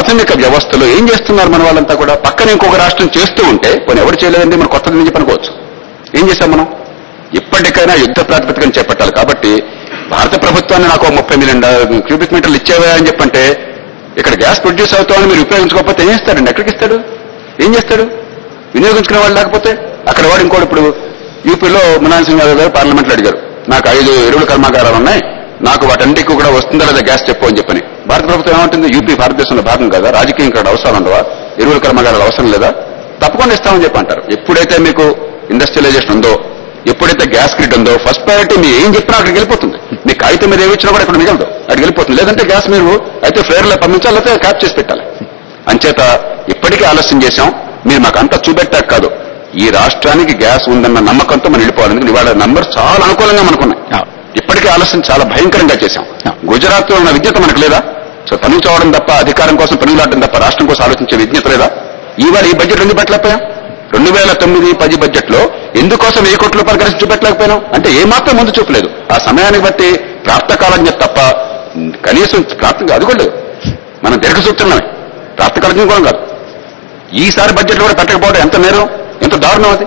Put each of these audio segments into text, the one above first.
ప్రాథమిక వ్యవస్థలో ఏం చేస్తున్నారు మన వాళ్ళంతా కూడా? పక్కన ఇంకొక రాష్ట్రం చేస్తూ ఉంటే కొన్ని ఎవరు చేయలేదండి, మన కొత్తది నుంచి పనుకోవచ్చు. ఏం చేశాం మనం? ఇప్పటికైనా యుద్ధ ప్రాతిపదికన చేపట్టాలి. కాబట్టి భారత ప్రభుత్వాన్ని నాకు 30 మిలియన్ క్యూబిక్ మీటర్లు ఇచ్చేవా అని చెప్పంటే, ఇక్కడ గ్యాస్ ప్రొడ్యూస్ అవుతామని మీరు ఉపయోగించుకోకపోతే ఏం చేస్తాడండి? ఎక్కడికి ఇస్తాడు? ఏం చేస్తాడు? వినియోగించుకునే వాళ్ళు లేకపోతే అక్కడ వాడు ఇంకోటి. ఇప్పుడు యూపీలో మన్మోహన్ సింగ్ గారు పార్లమెంట్లో అడిగారు, నాకు 5 ఎరువుల కర్మాగారాలు ఉన్నాయి, నాకు వాటన్నిటికీ కూడా వస్తుందా లేదా గ్యాస్ చెప్పు అని చెప్పని. భారత ప్రభుత్వం ఏమంటుంది? యూపీ భారతదేశంలో భాగం కదా, రాజకీయం ఇక్కడ అవసరం ఉండవా, ఎరువుల కర్మాగారాలు అవసరం లేదా, తప్పకుండా ఇస్తామని చెప్పి అంటారు. ఎప్పుడైతే మీకు ఇండస్ట్రియలైజేషన్ ఉందో, ఎప్పుడైతే గ్యాస్ గ్రిడ్ ఉందో, ఫస్ట్ ప్రయారిటీ మీరు ఏం చెప్పినా అక్కడికి వెళ్ళిపోతుంది. మీ కాగితం మీద ఏమి ఇచ్చినా కూడా ఇక్కడ మిగలదు, అక్కడికి వెళ్ళిపోతుంది. లేదంటే గ్యాస్ మీరు అయితే ఫ్లేర్లో పంపించాలి, లేకపోతే క్యాప్ చేసి పెట్టాలి. అంచేత ఇప్పటికీ ఆలస్యం చేశాం. మీరు మాకు అంతా చూపెట్టాక కాదు, ఈ రాష్ట్రానికి గ్యాస్ ఉందన్న నమ్మకంతో మనం వెళ్ళిపోవాలి. ఎందుకంటే ఇవాళ నంబర్ చాలా అనుకూలంగా మనకున్నాయి. ఇప్పటికీ ఆలస్యం చాలా భయంకరంగా చేశాం. గుజరాత్ లో ఉన్న విజ్ఞత మనకు లేదా? సో పనులు చదవడం తప్ప, అధికారం కోసం పనులాడడం తప్ప రాష్ట్రం కోసం ఆలోచించే విజ్ఞత లేదా? ఇవాళ ఈ బడ్జెట్ ఎందుకు పెట్టలేకపోయాం? 2009-10 బడ్జెట్ లో ఎందుకోసం 1,000 కోట్ల రూపాయలు కలిసి చూపెట్టలేకపోయినాం అంటే ఏమాత్రం ముందు చూపలేదు. ఆ సమయాన్ని బట్టి ప్రాప్తకాలం తప్ప కనీసం ప్రాప్తి అది కూడా లేదు. మనం దీర్ఘసూత్రమే, ప్రాప్తకాలం కూడా కాదు. ఈసారి బడ్జెట్ కూడా పెట్టకపోవడం ఎంత నేరం, ఎంత దారుణం అది.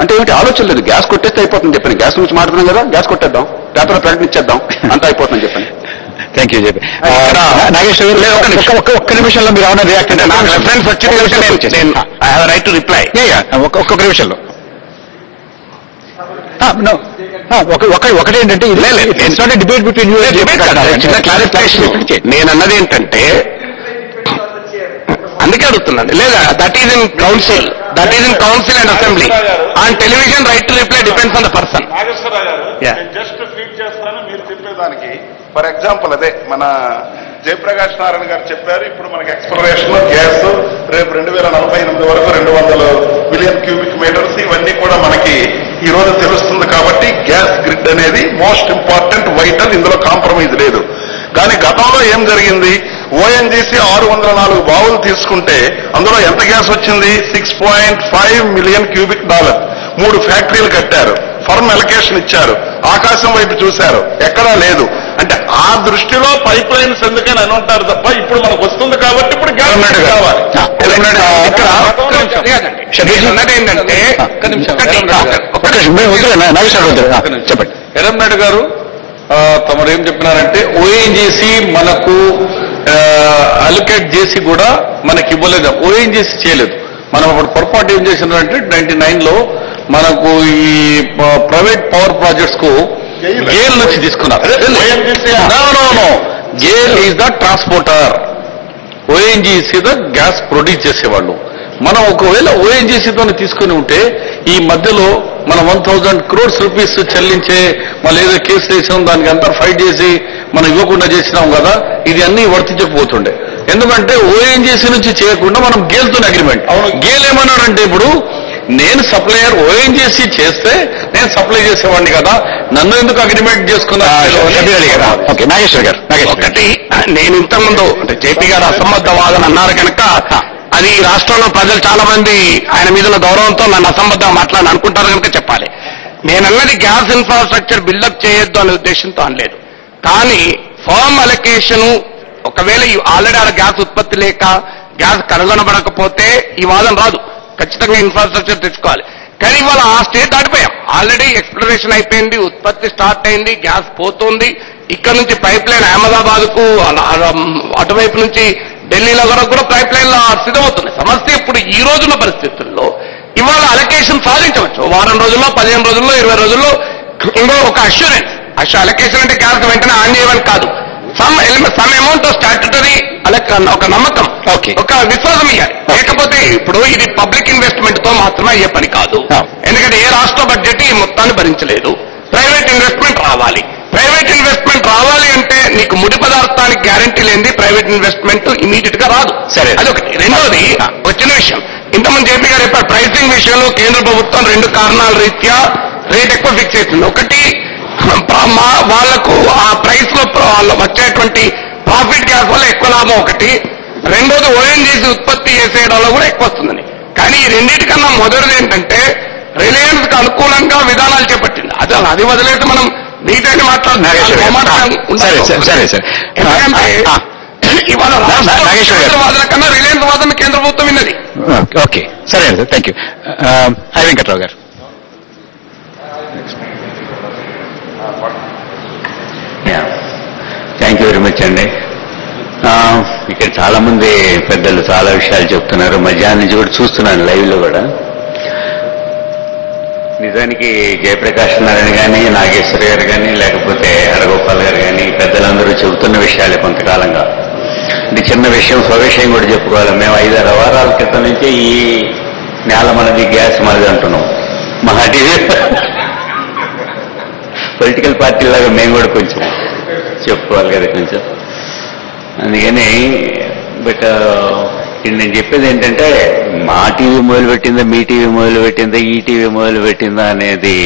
అంటే ఏమిటి ఆలోచన లేదు. గ్యాస్ కొట్టేస్తే అయిపోతుంది చెప్పండి. గ్యాస్ గురించి మాట్లాడుతున్నాం కదా, గ్యాస్ కొట్టేద్దాం, పేపర్లో ప్రకటించేద్దాం, అంతా అయిపోతుందని చెప్పండి. థ్యాంక్ యూ చెప్పి నాగేశ్వర గారు, ఒక్క నిమిషంలో మీరు ఏమైనా రియాక్ట్ అంటే నాకు రెఫరెన్స్ వచ్చింది, I have right to reply. ఒక్కొక్క నిమిషంలో ఒకటేంటంటే డిబేట్ బిట్వీన్ యూ, నేను అన్నది ఏంటంటే, అందుకే అడుగుతున్నాను. లేదా that is in council, that is in council and assembly. On television right to reply depends on the person. Just feed చేస్తాను మీరు చెప్పేదానికి. ఫర్ ఎగ్జాంపుల్ అదే మన జయప్రకాష్ నారాయణ గారు చెప్పారు, ఇప్పుడు మనకి ఎక్స్ప్లోరేషన్ గ్యాస్ రేపు 2048 వరకు 200 బిలియన్ క్యూబిక్ మీటర్స్ ఇవన్నీ కూడా మనకి ఈ రోజు తెలుస్తుంది. కాబట్టి గ్యాస్ గ్రిడ్ అనేది మోస్ట్ ఇంపార్టెంట్, వైటల్, ఇందులో కాంప్రమైజ్ లేదు. కానీ గతంలో ఏం జరిగింది? ఓఎన్జీసీ 604 బావులు తీసుకుంటే అందులో ఎంత గ్యాస్ వచ్చింది? 6.5 మిలియన్ క్యూబిక్ డాలర్. 3 ఫ్యాక్టరీలు కట్టారు, ఫర్మ్ ఎలకేషన్ ఇచ్చారు, ఆకాశం వైపు చూశారు, ఎక్కడా లేదు. అంటే ఆ దృష్టిలో పైప్ లైన్స్ ఎందుకని అని ఉంటారు తప్ప ఇప్పుడు మనకు వస్తుంది కాబట్టి ఇప్పుడు గ్యాస్ కావాలి. చెప్పండి. ఎర్రంనాయుడు గారు తమరు ఏం చెప్పినారంటే ఓఎన్జీసీ మనకు అలొకేట్ చేసి కూడా మనకి ఇవ్వలేదు, ఓఎన్జీసీ చేయలేదు. మనం అప్పుడు పొరపాటు ఏం చేసినారంటే 99లో మనకు ఈ ప్రైవేట్ పవర్ ప్రాజెక్ట్స్ కు గేల్ నుంచి తీసుకున్నారు. Gayle is the transporter, ONGC the gas produce చేసేవాళ్ళు. మనం ఒకవేళ ఓఎన్జీసీతో తీసుకుని ఉంటే ఈ మధ్యలో మనం 1000 crores రూపీస్ చెల్లించే మళ్ళీ ఏదో కేసు వేసాం, దానికి అంతా ఫైట్ చేసి మనం ఇవ్వకుండా చేసినాం కదా, ఇది అన్ని వర్తించకపోతుండే. ఎందుకంటే ఓఎన్జీసీ నుంచి చేయకుండా మనం గేల్తో అగ్రిమెంట్. గేల్ ఏమన్నాడంటే, ఇప్పుడు నేను సప్లయర్, ఓఎన్జీసీ చేస్తే నేను సప్లై చేసేవాడిని కదా, నన్ను ఎందుకు అగ్రిమెంట్ చేసుకున్నా? నాగేశ్వర్ గారు, ఒకటి నేను ఇంతకుముందు అంటే జేపీ గారు అసమ్మద్ధ వాదన అన్నారు కనుక అది రాష్ట్రంలో ప్రజలు చాలా మంది ఆయన మీద ఉన్న గౌరవంతో నన్ను అసమ్మద్ధంగా మాట్లాడాలని అనుకుంటారు కనుక చెప్పాలి. నేనన్నది గ్యాస్ ఇన్ఫ్రాస్ట్రక్చర్ బిల్డప్ చేయొద్దు అనే ఉద్దేశంతో అనలేదు. కానీ ఫర్మ్ అలొకేషన్, ఒకవేళ ఆల్రెడీ ఆడ గ్యాస్ ఉత్పత్తి లేక గ్యాస్ కనుగొనబడకపోతే ఈ వాదన రాదు. ఖచ్చితంగా ఇన్ఫ్రాస్ట్రక్చర్ తెచ్చుకోవాలి. కానీ ఇవాళ ఆ స్టేజ్ దాటిపోయాం. ఆల్రెడీ ఎక్స్ప్లోరేషన్ అయిపోయింది, ఉత్పత్తి స్టార్ట్ అయింది, గ్యాస్ పోతుంది. ఇక్కడ నుంచి పైప్ లైన్ అహ్మదాబాద్ కు, అటువైపు నుంచి ఢిల్లీలో కూడా పైప్ లైన్ సిద్ధమవుతుంది. సమస్య ఇప్పుడు ఈ రోజున్న పరిస్థితుల్లో ఇవాళ అలొకేషన్ సాధించవచ్చు. వారం రోజుల్లో, 15 రోజుల్లో, 20 రోజుల్లో ఇందులో ఒక అష్యూరెన్స్. అలొకేషన్ అంటే గ్యాస్ వెంటనే ఆన్ చేయమని కాదు, సమ్ అమౌంట్ ఆఫ్ స్టాట్యుటరీ ఒక నమ్మకం, ఒక విశ్వాసం ఇవ్వాలి. లేకపోతే ఇప్పుడు ఇది పబ్లిక్ ఇన్వెస్ట్మెంట్ తో మాత్రమే అయ్యే పని కాదు. ఎందుకంటే ఏ రాష్ట్ర బడ్జెట్ ఈ మొత్తాన్ని భరించలేదు. ప్రైవేట్ ఇన్వెస్ట్మెంట్ రావాలి. ప్రైవేట్ ఇన్వెస్ట్మెంట్ రావాలి అంటే నీకు ముడి పదార్థానికి గ్యారంటీ లేనిది ప్రైవేట్ ఇన్వెస్ట్మెంట్ ఇమీడియట్ గా రాదు. సరే, అదొకటి. రెండోది వచ్చిన విషయం, ఇంతకుముందు జేపీ గారు చెప్పారు, ప్రైసింగ్ విషయంలో కేంద్ర ప్రభుత్వం 2 కారణాల రీత్యా రేట్ ఎక్కువ ఫిక్స్ చేస్తుంది. ఒకటి, వాళ్లకు ఆ ప్రైస్ లో వచ్చేటువంటి ప్రాఫిట్ గ్యాస్ వల్ల ఎక్కువ లాభం ఒకటి. రెండోది, ఓఎన్జీసీ ఉత్పత్తి చేసేయడంలో కూడా ఎక్కువ వస్తుందని. కానీ ఈ రెండింటికన్నా మొదటిది ఏంటంటే రిలయన్స్ కు అనుకూలంగా విధానాలు చేపట్టింది. అది వదిలేసి మనం మిగతా మాట్లాడుతున్నాం. ఇవాళ నాగేశ్వర్ గారు వాదన కన్నా రిలయన్స్ వాదన కేంద్ర ప్రభుత్వం విన్నది. ఓకే, సరే అండి, థ్యాంక్ యూ. ఐ వెంకట్రావు గారు. థ్యాంక్ యూ వెరీ మచ్ అండి. ఇక్కడ చాలా మంది పెద్దలు చాలా విషయాలు చెప్తున్నారు. మధ్యాహ్నం నుంచి కూడా చూస్తున్నాను లైవ్ లో కూడా. నిజానికి జయప్రకాష్ నారాయణ కానీ, నాగేశ్వర్ గారు కానీ, లేకపోతే హరగోపాల్ గారు కానీ పెద్దలందరూ చెబుతున్న విషయాలే కొంతకాలంగా. ఇది చిన్న విషయం, స్వవిషయం కూడా చెప్పుకోవాలి. మేము 5-6 వారాల క్రితం నుంచి ఈ నేల మనది, గ్యాస్ మనది అంటున్నాం. మహా టీవీ పొలిటికల్ పార్టీలాగా మేము కూడా కొంచెం చెప్పుకోవాలి కదా కొంచెం. అందుకని బట్ నేను చెప్పేది ఏంటంటే, మా టీవీ మొదలుపెట్టిందా, మీ టీవీ మొదలుపెట్టిందా, ఈ టీవీ మొదలుపెట్టిందా అనేది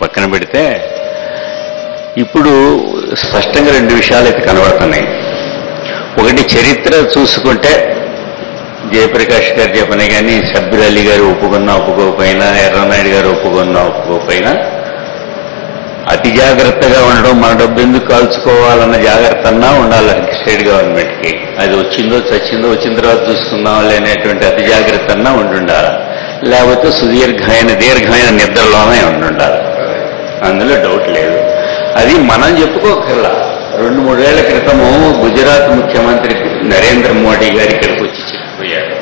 పక్కన పెడితే ఇప్పుడు స్పష్టంగా 2 విషయాలు అయితే కనబడుతున్నాయి. ఒకటి, చరిత్ర చూసుకుంటే జయప్రకాష్ గారు చెప్పిన కానీ, షబ్బీర్ అలీ గారు ఒప్పుకున్నా ఒప్పుకోకపోయినా, ఎర్రనాయుడు గారు ఒప్పుకున్నా ఒప్పుకోకపోయినా, అతి జాగ్రత్తగా ఉండడం, మన డబ్బు ఎందుకు కాల్చుకోవాలన్న జాగ్రత్త అన్నా ఉండాలి స్టేట్ గవర్నమెంట్కి. అది వచ్చిందో చచ్చిందో వచ్చిన తర్వాత చూసుకుందాం అనేటువంటి అతి జాగ్రత్త అన్నా ఉండాలి. లేకపోతే దీర్ఘమైన నిద్రలోనే ఉండాలి. అందులో డౌట్ లేదు. అది మనం చెప్పుకోకర్లా. 2-3 ఏళ్ల క్రితము గుజరాత్ ముఖ్యమంత్రి నరేంద్ర మోడీ గారు ఇక్కడికి వచ్చి చెప్పిపోయారు,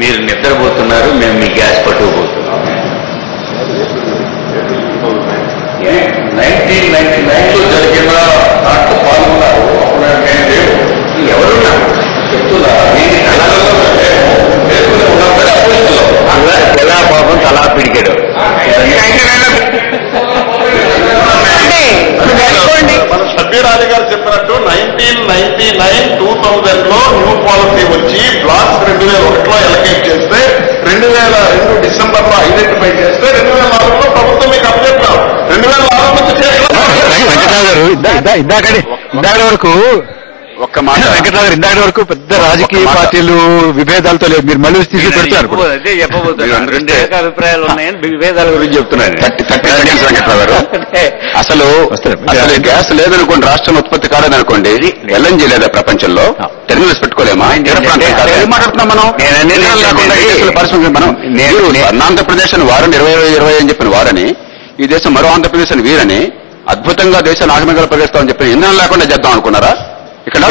మీరు నిద్రపోతున్నారు, మేము మీ గ్యాస్ పట్టుకుపోతున్నాం. 1999లో జరిగిన దాంట్లో పాల్గొన్నారు. ఎవరున్నా చెప్తున్నా ఎలా పాపం తలా పిడికాడు. మన షబ్బీర్ అలీ గారు చెప్పినట్టు 1999-2000లో న్యూ పాలసీ వచ్చి బ్లాక్స్ 2001లో ఎలకేట్ చేస్తే, 2002 డిసెంబర్లో ఐడెంటిఫై చేస్తే, 2004లో ప్రభుత్వం మీకు అప్పచెప్పాం. 2006 నుంచి వెంకట్రావు గారు ఇందాక వరకు ఒక్క మాట. వెంకట్రావు గారు ఇందాక వరకు పెద్ద రాజకీయ పార్టీలు విభేదాలతో లేదు, మీరు మళ్ళీ తీసి పెడతారు. అదే చెప్పబోతున్నాను. 2 రకాల అభిప్రాయాలు ఉన్నాయని విభేదాల గురించి చెప్తున్నాను. వెంకట్రావు గారు, అసలు గ్యాస్ లేదనుకోండి, రాష్ట్రం ఉత్పత్తి కాలేదనుకోండి, ఎల్ఎన్జీ లేదా ప్రపంచంలో టెర్మినల్స్ పెట్టుకోలేమా? మాట్లాడుతున్నాం మనం. ఆంధ్రప్రదేశ్ అని వారని 2020 అని చెప్పిన వారని, ఈ దేశం మరో ఆంధ్రప్రదేశ్ అని వీరని, అద్భుతంగా దేశాన్ని ఆగమగల ప్రవేశిస్తామని చెప్పి ఇంధనం లేకుండా చేద్దాం అనుకున్నారా? ఇక్కడ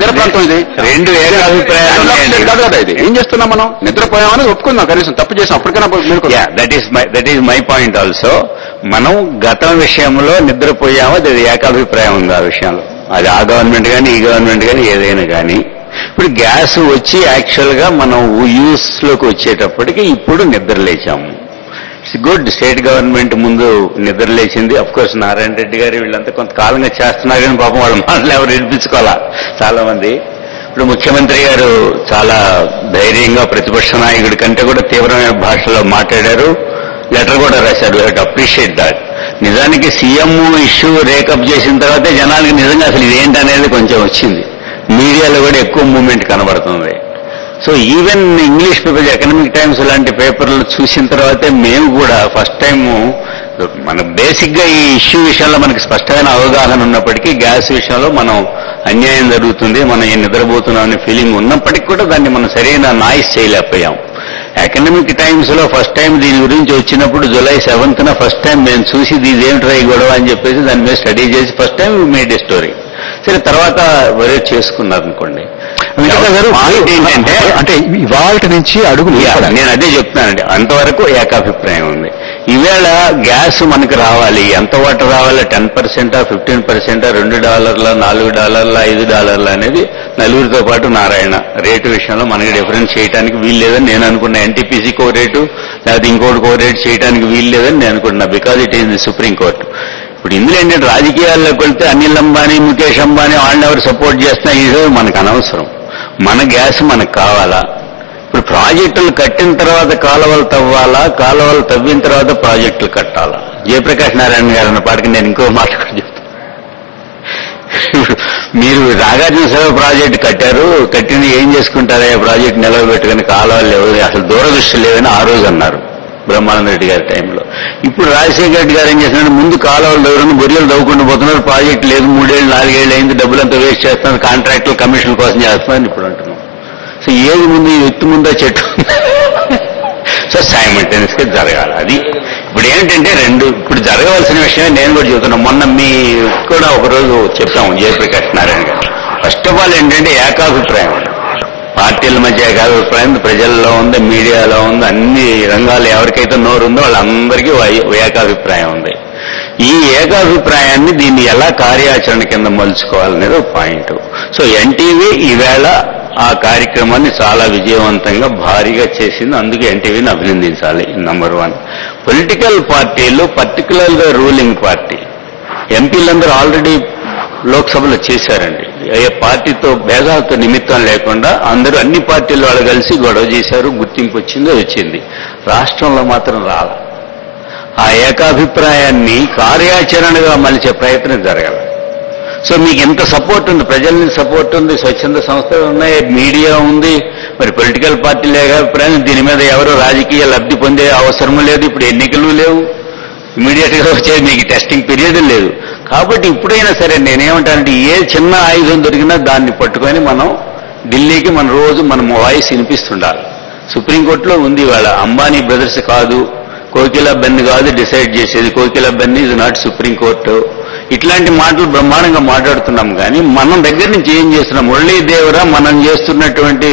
తీర ప్రాంతం ఇది. 2 అభిప్రాయాలు కాదు కదా ఇది. ఏం చేస్తున్నాం మనం? నిద్రపోయామని ఒప్పుకుందాం, కనీసం తప్పు చేసాం, అప్పటికైనా that is my point also. మనం గతం విషయంలో నిద్రపోయామో అది ఏకాభిప్రాయం ఉంది ఆ విషయంలో. అది ఆ గవర్నమెంట్ కానీ, ఈ గవర్నమెంట్ కానీ, ఏదైనా కానీ. ఇప్పుడు గ్యాస్ వచ్చి యాక్చువల్ గా మనం యూస్ లోకి వచ్చేటప్పటికి ఇప్పుడు నిద్ర లేచాము. It's good. స్టేట్ గవర్నమెంట్ ముందు నిద్ర లేచింది. అఫ్ కోర్స్ నారాయణ రెడ్డి గారు వీళ్ళంతా కొంతకాలంగా చేస్తున్నారు కానీ పాపం వాళ్ళ మాటలు ఎవరు వినిపించుకోవాలా చాలా మంది. ఇప్పుడు ముఖ్యమంత్రి గారు చాలా ధైర్యంగా ప్రతిపక్ష నాయకుడి కంటే కూడా తీవ్రమైన భాషలో మాట్లాడారు, లెటర్ కూడా రాశారు. We have to appreciate that. నిజానికి సీఎం ఇష్యూ రేకప్ చేసిన తర్వాతే జనానికి నిజంగా అసలు ఇదేంటనేది కొంచెం వచ్చింది. మీడియాలో కూడా ఎక్కువ మూవ్మెంట్ కనబడుతుంది. So even English paper, economic times లాంటి పేపర్లు చూసిన తర్వాతే మేము కూడా ఫస్ట్ టైము మన బేసిక్ గా ఈ ఇష్యూ విషయంలో మనకి స్పష్టమైన అవగాహన ఉన్నప్పటికీ గ్యాస్ విషయంలో మనం అన్యాయం జరుగుతుంది, మనం నిద్రపోతున్నాం అనే ఫీలింగ్ ఉన్నప్పటికీ కూడా దాన్ని మనం సరైన నాయిస్ చేయలేకపోయాం. ఎకనామిక్ టైమ్స్ లో ఫస్ట్ టైం దీని గురించి వచ్చినప్పుడు July 7th ఫస్ట్ టైం మేము చూసి ఇదేమిట్రా ఈ గొడవ అని చెప్పేసి దాని మీద స్టడీ చేసి ఫస్ట్ టైం మేడ్ ఏ స్టోరీ. సరే తర్వాత వరే చేసుకున్నారు అనుకోండి. ఏంటంటే అంటే ఇవాళ నుంచి అడుగు నేను అదే చెప్తున్నానండి, అంతవరకు ఏకాభిప్రాయం ఉంది. ఈవేళ గ్యాస్ మనకు రావాలి, ఎంత వాటర్ రావాలి? 10%, 15%, $2, $4, $5 అనేది నలుగురితో పాటు నారాయణ రేటు విషయంలో మనకి డిఫరెన్స్ చేయడానికి వీలు లేదని నేను అనుకున్నా. ఎన్టీపీసీకి ఓ రేటు లేకపోతే ఇంకోటికి ఓ రేటు చేయడానికి వీలు లేదని నేను అనుకుంటున్నా, because it is the supreme court. ఇప్పుడు ఇందులో ఏంటంటే రాజకీయాల్లోకి వెళ్తే అనిల్ అంబానీ, ముఖేష్ అంబానీ వాళ్ళని ఎవరు సపోర్ట్ చేస్తున్నా ఇది మనకు అనవసరం. మన గ్యాస్ మనకు కావాలా? ఇప్పుడు ప్రాజెక్టులు కట్టిన తర్వాత కాలువలు తవ్వాలా, కాలువలు తవ్విన తర్వాత ప్రాజెక్టులు కట్టాలా? జయప్రకాష్ నారాయణ గారు అన్న పాటికి నేను ఇంకో మాట కూడా చెప్తాను. మీరు నాగార్జున సాగర్ ప్రాజెక్టు కట్టారు, కట్టింది ఏం చేసుకుంటారా? ప్రాజెక్టు నిలవబెట్టుకుని కాలువలు లేవు, అసలు దూరదృష్టి లేవని ఆ రోజు అన్నారు. బ్రహ్మానంద రెడ్డి గారి టైంలో. ఇప్పుడు రాజశేఖర రెడ్డి గారు ఏం చేస్తున్నారు, ముందు కాలువలు దగ్గర బొరియలు దవ్వుకుంటూ పోతున్నారు, ప్రాజెక్ట్ లేదు, 3 ఏళ్ళు 4 ఏళ్ళు అయింది, డబ్బులంతా వేస్ట్ చేస్తున్నారు, కాంట్రాక్టులు కమిషన్ కోసం చేస్తున్నారని ఇప్పుడు అంటున్నాం. సో ఏది ముందు, ఎత్తు ముందా చెట్టు? సో సైమల్టేనియస్ గా జరగాలి. అది ఇప్పుడు ఏంటంటే ఇప్పుడు జరగవలసిన విషయమే నేను కూడా చెబుతున్నా. మొన్న మీ కూడా ఒకరోజు చెప్పాము జయప్రకాష్ నారాయణ గారు. ఫస్ట్ ఆఫ్ ఆల్ ఏంటంటే ఏకాభిప్రాయం, పార్టీల మధ్య ఏకాభిప్రాయం ప్రజల్లో ఉంది, మీడియాలో ఉంది, అన్ని రంగాలు ఎవరికైతే నోరుందో వాళ్ళందరికీ ఏకాభిప్రాయం ఉంది. ఈ ఏకాభిప్రాయాన్ని దీన్ని ఎలా కార్యాచరణ కింద మలుచుకోవాలనేది ఒక పాయింట్. సో ఎన్టీవీ ఈవేళ ఆ కార్యక్రమాన్ని చాలా విజయవంతంగా భారీగా చేసింది. అందుకే ఎన్టీవీని అభినందించాలి. నంబర్ 1. పొలిటికల్ పార్టీలు, పర్టికులర్గా రూలింగ్ పార్టీ ఎంపీలందరూ ఆల్రెడీ లోక్సభలో చేశారండి. ఏ పార్టీతో భేదాలతో నిమిత్తం లేకుండా అందరూ అన్ని పార్టీల వాళ్ళు కలిసి గొడవ చేశారు, గుర్తింపు వచ్చింది. రాష్ట్రంలో మాత్రం రాల. ఆ ఏకాభిప్రాయాన్ని కార్యాచరణగా మలిచే ప్రయత్నం జరగాలి. సో మీకు ఎంత సపోర్ట్ ఉంది, ప్రజల నుంచి సపోర్ట్ ఉంది, స్వచ్ఛంద సంస్థలు ఉన్నాయి, మీడియా ఉంది, మరి పొలిటికల్ పార్టీల ఏకాభిప్రాయం దీని మీద ఎవరు రాజకీయ లబ్ధి పొందే అవసరం లేదు. ఇప్పుడు ఎన్నికలు లేవు, ఇమీడియట్ గా వచ్చేది మీకు టెస్టింగ్ పీరియడ్ లేదు. కాబట్టి ఇప్పుడైనా సరే నేనేమంటానంటే ఏ చిన్న ఆయుధం దొరికినా దాన్ని పట్టుకొని మనం ఢిల్లీకి రోజు మనం వాయిస్ వినిపిస్తుండాలి. సుప్రీంకోర్టులో ఉంది ఇవాళ, అంబానీ బ్రదర్స్ కాదు, కోకిలా బెన్ కాదు డిసైడ్ చేసేది, కోకిలా బెన్ ఈజ్ నాట్ సుప్రీంకోర్టు. ఇట్లాంటి మాటలు బ్రహ్మాండంగా మాట్లాడుతున్నాం. కానీ మనం దగ్గర నుంచి ఏం చేస్తున్నాం, మురళీదేవరా మనం చేస్తున్నటువంటి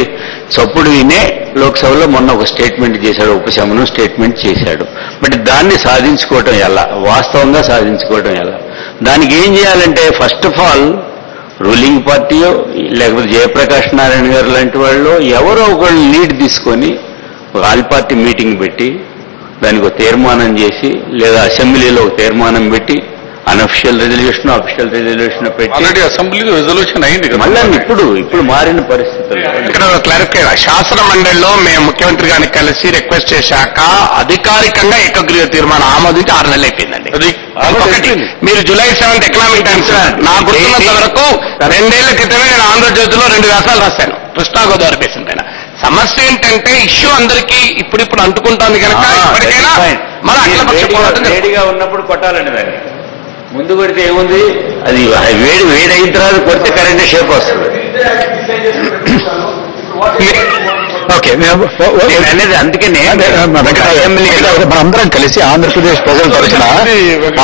చప్పుడు వినే లోక్సభలో మొన్న ఒక స్టేట్మెంట్ చేశాడు, ఉపశమనం స్టేట్మెంట్ చేశాడు. బట్ దాన్ని సాధించుకోవటం ఎలా, వాస్తవంగా సాధించుకోవటం ఎలా? దానికి ఏం చేయాలంటే ఫస్ట్ ఆఫ్ ఆల్ రూలింగ్ పార్టీయో లేకపోతే జయప్రకాష్ నారాయణ గారు లాంటి వాళ్ళు ఎవరో ఒకళ్ళు లీడ్ తీసుకొని ఆల్ పార్టీ మీటింగ్ పెట్టి దానికి ఒక తీర్మానం చేసి, లేదా అసెంబ్లీలో ఒక తీర్మానం పెట్టి అనఫిషియల్ రెజల్యూషన్, అఫిషియల్ రెజల్యూషన్ పెట్టి అసెంబ్లీలో రెజల్యూషన్ అయింది కదా. మళ్ళీ ఇప్పుడు మారిన పరిస్థితుల్లో ఇక్కడ క్లారిఫై, శాసన మండలిలో మేము ముఖ్యమంత్రి గారిని కలిసి రిక్వెస్ట్ చేశాక అధికారికంగా ఏకగ్రీవ తీర్మానం ఆమోదించి 6 నెలలు అయిపోయిందండి. మీరు జూలై 7th ఎకనామిక్ టైమ్స్ నాకు గుర్తున్నంత వరకు 2 ఏళ్ల క్రితమే నేను ఆంధ్రజ్యోతిలో 2 వ్యాసాలు రాశాను కృష్ణా గోదావరి బేసిన్ పైన. సమస్య ఏంటంటే ఇష్యూ అందరికీ ఇప్పుడు అంటుకుంటోంది కనుక ఇప్పటికైనా మన వేడిగా ఉన్నప్పుడు కొట్టాలండి. దాన్ని ముందు కొడితే ఏముంది, అది వేడి అయిన తర్వాత కొడితే కరెంట్ షేప్ వస్తుంది. ఓకే, అనేది అందుకనే మనందరం కలిసి ఆంధ్రప్రదేశ్ ప్రజల తరఫున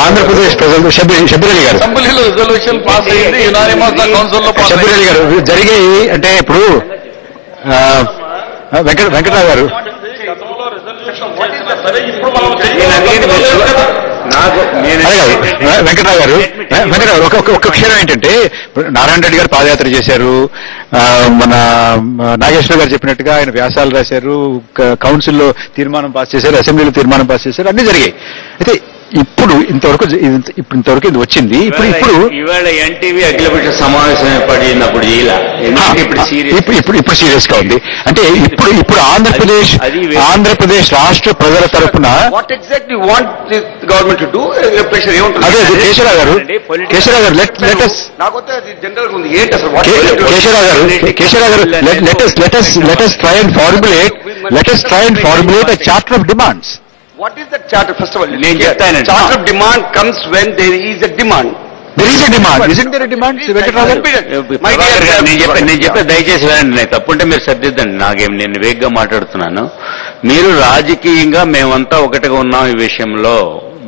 ఆంధ్రప్రదేశ్ ప్రజలు షబ్బీర్ అలీ గారు అసెంబ్లీలో రెజల్యూషన్ పాస్ అయింది, యునానిమస్ కౌన్సిల్లో షబ్బీర్ అలీ గారు జరిగాయి. అంటే ఇప్పుడు వెంకటరావు గారు వెంకటరావు ఒక క్షణం ఏంటంటే, నారాయణ రెడ్డి గారు పాదయాత్ర చేశారు, మన నాగేశ్వర గారు చెప్పినట్టుగా ఆయన వ్యాసాలు రాశారు, కౌన్సిల్లో తీర్మానం పాస్ చేశారు, అసెంబ్లీలో తీర్మానం పాస్ చేశారు, అన్ని జరిగాయి. అయితే ఇప్పుడు ఇంతవరకు ఇది వచ్చింది. ఇప్పుడు ఇవాళ ఎన్టీవీ అఖిలపక్ష సమావేశం ఏర్పడినప్పుడు ఇప్పుడు సీరియస్ గా ఉంది. అంటే ఇప్పుడు ఆంధ్రప్రదేశ్ రాష్ట్ర ప్రజల తరపున what exactly want the government to do pressure ఏముంటుంది? అదే కేశవరావు గారు లెట్ us నాకొస్తే అది జనరల్ గా ఉంది. ఏంటి అసలు కేశవరావు గారు let us try and formulate a charter of demands. What is that charter? First of all, charter of demand comes when there is a demand. There is a demand. Isn't there a demand? నేను చెప్పే దయచేసి వినండి, తప్పుంటే మీరు సర్దిద్దండి. నేను వేగ్గా మాట్లాడుతున్నాను. మీరు రాజకీయంగా మేమంతా ఒకటిగా ఉన్నాం ఈ విషయంలో.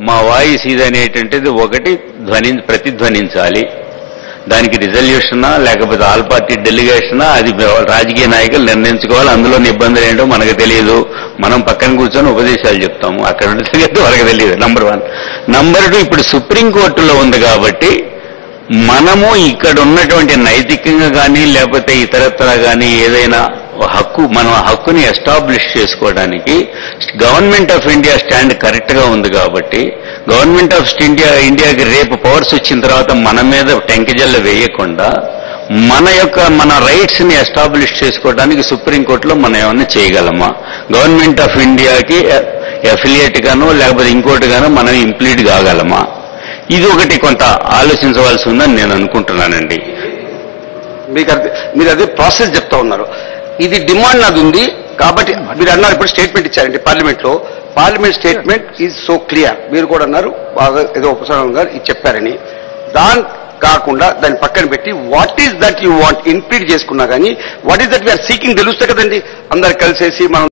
మా వాయిస్ ఇది అనేటువంటిది ఒకటి ప్రతిధ్వనించాలి. దానికి రిజల్యూషనా లేకపోతే ఆల్ పార్టీ డెలిగేషనా అది రాజకీయ నాయకులు నిర్ణయించుకోవాలి. అందులోని ఇబ్బందులు ఏంటో మనకు తెలియదు. మనం పక్కన కూర్చొని ఉపదేశాలు చెప్తాము, అక్కడ తెలియదు వాళ్ళకి తెలియదు. నంబర్ 1. నంబర్ 2, ఇప్పుడు సుప్రీంకోర్టులో ఉంది కాబట్టి మనము ఇక్కడ ఉన్నటువంటి నైతికంగా కానీ లేకపోతే ఇతరత్ర కానీ ఏదైనా మన హక్కుని ఎస్టాబ్లిష్ చేసుకోవడానికి government of India stand correct గా ఉంది కాబట్టి గవర్నమెంట్ ఆఫ్ ఇండియాకి రేపు పవర్స్ వచ్చిన తర్వాత మన మీద టెంకజల్ల వేయకుండా మన రైట్స్ ని ఎస్టాబ్లిష్ చేసుకోవడానికి సుప్రీంకోర్టులో మనం ఏమన్నా చేయగలమా? గవర్నమెంట్ ఆఫ్ ఇండియాకి అఫిలియేట్ గానో లేకపోతే ఇంకోటి గానో మనం ఇంప్లీడ్ కాగలమా? ఇది ఒకటి కొంత ఆలోచించవలసి ఉందని నేను అనుకుంటున్నానండి. మీరు అదే ప్రాసెస్ చెప్తా ఉన్నారు. ఇది డిమాండ్ నాది ఉంది కాబట్టి మీరు అన్నారు, ఇప్పుడు స్టేట్మెంట్ ఇచ్చారండి పార్లమెంట్ లో, parliament statement is so clear. మీరు కూడా అన్నారు బాగా ఏదో ఉపసంహరణ గారు ఇది చెప్పారని. దాని కాకుండా దాన్ని పక్కన పెట్టి what is that you want implead చేసుకున్నా కానీ what is that we are seeking తెలుస్తే కదండి అందరు కలిసేసి మనం